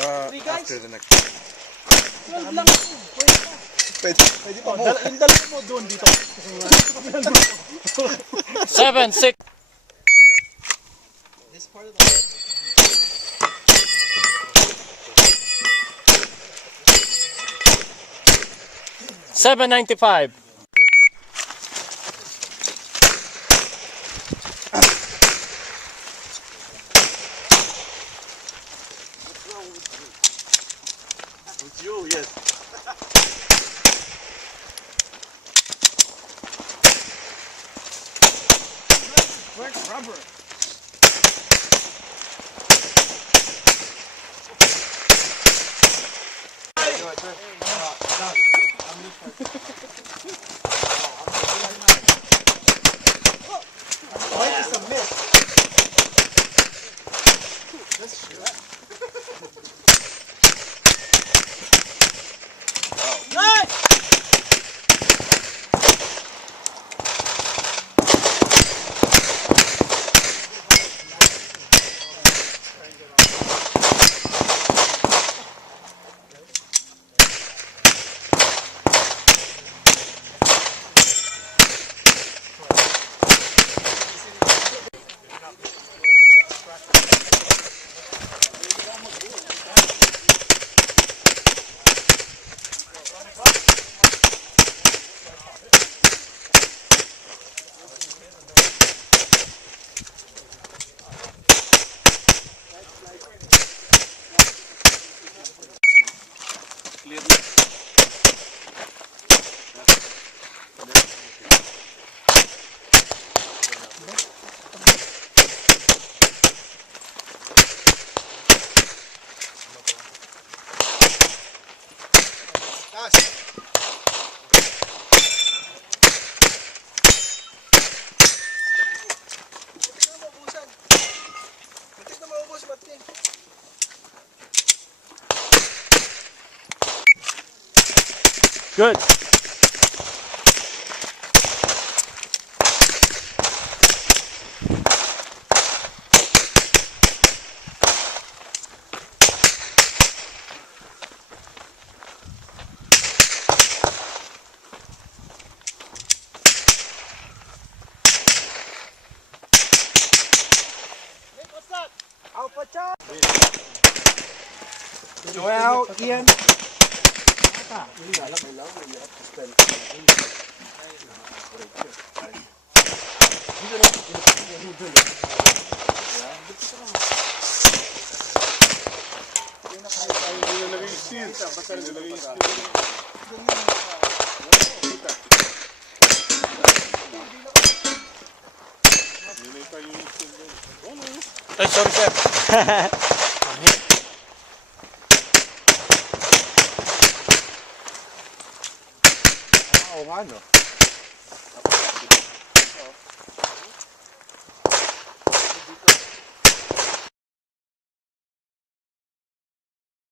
After the next. 12 lang ako. Pwede pa mo. Yung dalawa mo doon dito. 7, 6. This part of the 795. It's you, yes. where's rubber? Why is a miss? Let's shoot that. Good. Well, Ian. Ay, sorry sir. Oo nga no.